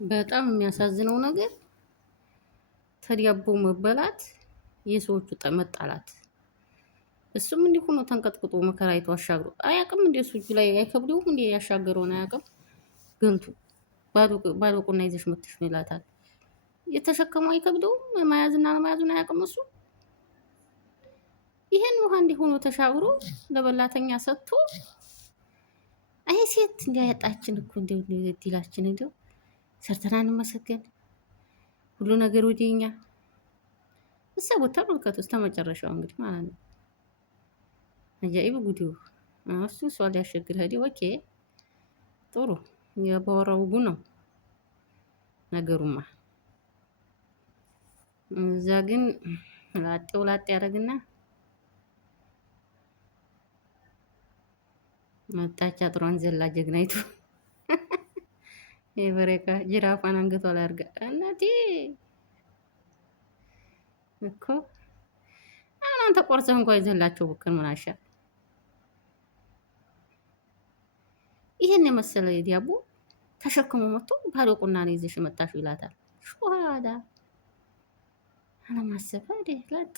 በጣም የሚያሳዝነው ነገር ተዲያቦ መበላት፣ የሰዎቹ መጣላት። እሱም እንዲሁ ሆኖ ተንቀጥቅጦ መከራይቶ አሻግሮ አያውቅም። እንደ እሱ እጁ ላይ አይከብደውም እንደ ያሻገረውን አያውቅም። ገልቱ ባዶ ቁና ይዘሽ መጥተሽ ነው ይላታል። የተሸከመው አይከብደውም። መያዝና ለመያዙን አያውቅም እሱ። ይሄን ውሃ እንዲህ ሆኖ ተሻግሮ ለበላተኛ ሰጥቶ አይ ሴት እንዲያያጣችን እኮ እንደው ዲላችን እንደው ሰርተና እንመሰገን ሁሉ ነገር ወዲኛ እሰቡት። ተመልከቱ እስከ መጨረሻው እንግዲህ ማለት ነው። አጃኢብ ጉዱ እሱ እሷ ሊያሸግር ሄዲ። ኦኬ ጥሩ የባወራው ጉ ነው ነገሩማ። እዛ ግን ላጤው ላጤ ያደርግና መጣች አጥሯን ዘላ ጀግናይቱ የበረካ ጅራፋን አንገቷ ላይ አድርጋ እናቴ እኮ አሁን አንተ ቆርሰህ እንኳን ይዘላቸው ብክን ምን አሻ ይሄን የመሰለ ዲያቦ ተሸክሞ መጥቶ ባዶ ቁና ነው ይዘሽ መጣሽው ይላታል። ሹሃዳ አለማሰብ አይደል ለጥ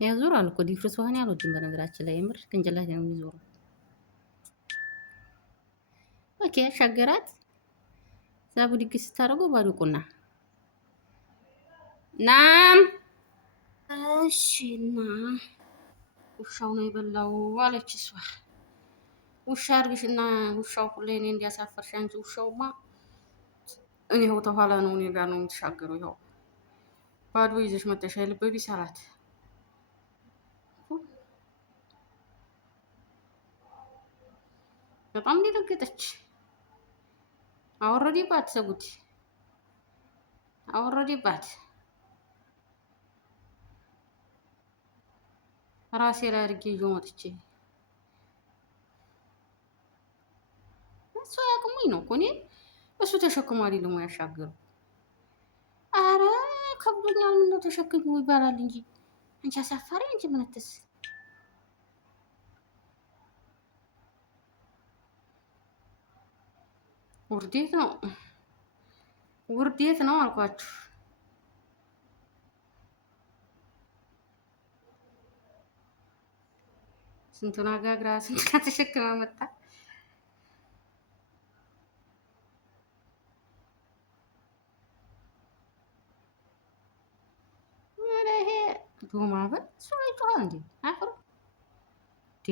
ያዞራል እኮ ዲፍርስ ሆነ ያልወድም። በነገራችን ላይ የምር ቅንጭላት ነው የሚዞረው። ኦኬ ሻገራት ዛቡ ድግስ ስታደርገው ባዶ ቁና ናም እሺና ውሻው ነው የበላው አለች እሷ። ውሻ አድርግሽና ውሻው ሁሌ እኔ እንዲያሳፈርሽ አንቺ ውሻውማ እኔው ተኋላ ነው እኔ ጋር ነው የምትሻገረው። ይኸው ባዶ ይዘሽ መጥተሽ ልብ ቢስ አላት። በጣም ደነገጠች። አወረደባት ሰጉድ አወረደባት። ራሴ ላይ አድርጌ ይዞ መጥቼ እሱ ያቅሙኝ ነው እኮ እኔ እሱ ተሸክሞ አይደለም ያሻገረው። አረ ከብዶኛል ምን ነው ተሸክሞ ይባላል እንጂ አንቺ አሳፋሪ እንጂ ምንትስ ውርዴት ነው ውርዴት ነው አልኳችሁ። ስንቱን አጋግራ ስንቱን ተሸክማ መጣ። ወለሄ ዶማበት እሱ ላይ ጮኸ እንዴ አፍሮ ዴ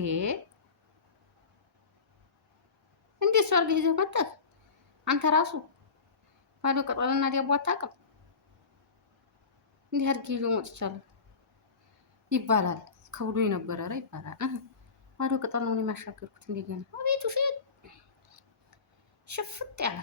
እንዴ እሱ አድርገህ ይዘህ መጣህ አንተ ራሱ ባዶ ቅጠልና ዲያቦ አታውቅም። እንዲህ አድርጌ ይዞ መጥቻለሁ ይባላል። ከብዶ የነበረ ራ ይባላል። ባዶ ቅጠል ነው የሚያሻገርኩት እንደገና አቤቱ ሽፍጥ ያለ